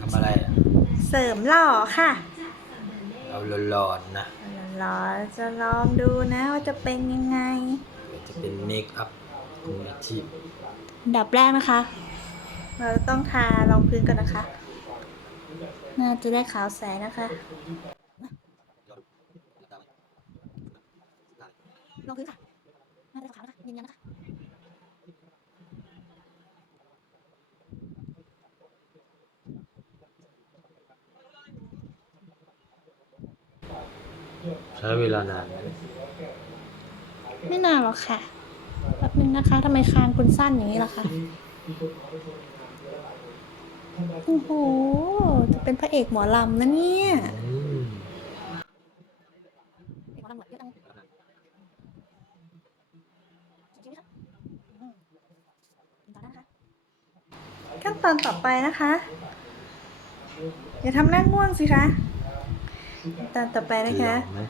ทำอะไรอะเสริมหล่อค่ะเอาร้อนๆนะหล่อจะลองดูนะว่าจะเป็นยังไง เดี๋ยวจะเป็นเมคอัพมืออาชีพอันดับแรกนะคะ เราต้องทารองพื้นก่อนนะคะ น่าจะได้ขาวแสงนะคะรองพื้นค่ะน่าจะขาวนะคะยืนยันนะคะ ใช้เวลานานไหมไม่นานหรอกค่ะแป๊บนึงนะคะทำไมคางคุณสั้นอย่างนี้ล่ะคะโอ้โหจะเป็นพระเอกหมอลำนะเนี่ยอืมขั้นตอนต่อไปนะคะ อย่าทำหน้าง่วงสิคะขั้น ตอนต่อไปนะคะหล่อไหม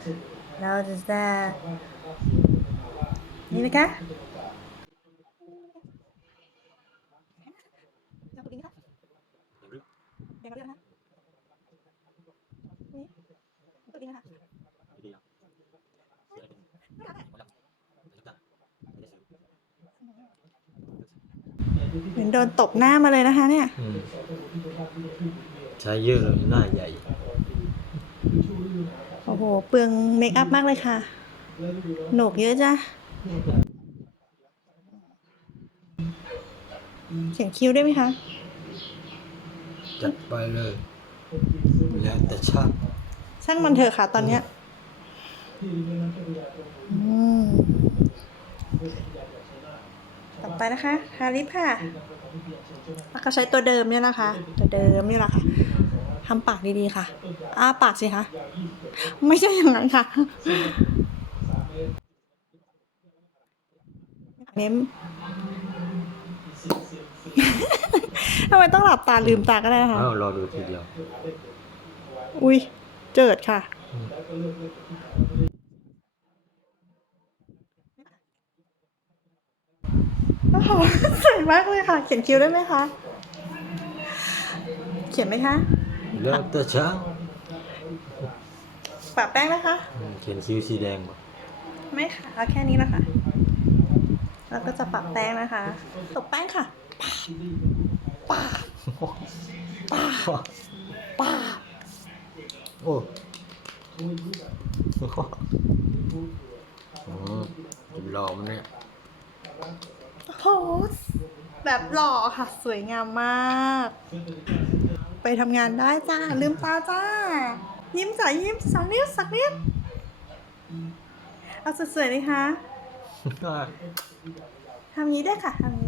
เราจะจะนี่นะคะเหมือนโดนตบหน้ามาเลยนะคะเนี่ยอืมใช้เยอะเลยหน้าใหญ่ โอ้โห เปลืองเมคอัพมากเลยค่ะโหนกเยอะจ้ะเขียนคิ้วได้ไหมคะ จัดไปเลย แล้วแต่ชาติช่างมันเถอะค่ะตอนเนี้ยอืม ต่อไปนะคะทาลิปค่ะแล้วก็ใช้ตัวเดิมเนี่ยนะคะ ตัวเดิมเนี่ยแหละค่ะทำปากดีๆค่ะ อ้าปากสิคะ ไม่ใช่อย่างนั้นค่ะเน้มทำไมต้องหลับตาลืมตาก็ได้นะคะอ้าวรอดูทีเดียว อุ้ยเจิดค่ะ โอ้โหสวยมากเลยค่ะ เขียนคิ้วได้ไหมคะ เขียนไหมคะแล้วแต่ช่างปะแป้งนะคะอืมเขียนคิ้วสีแดงบ่ไม่ค่ะเอาแค่นี้นะคะ แล้วก็จะปักแป้งนะคะ ตบแป้งค่ะป้าป้าป้าโอ้อืมหล่อมันเนี่ย โอ้โหแบบหล่อค่ะ สวยงามมาก ไปทำงานได้จ้า ลืมตาจ้า ยิ้มจ้ะยิ้มสักนิดสักนิดเอาสวยๆเลยค่ะทำงี้ได้วยค่ะทำงี้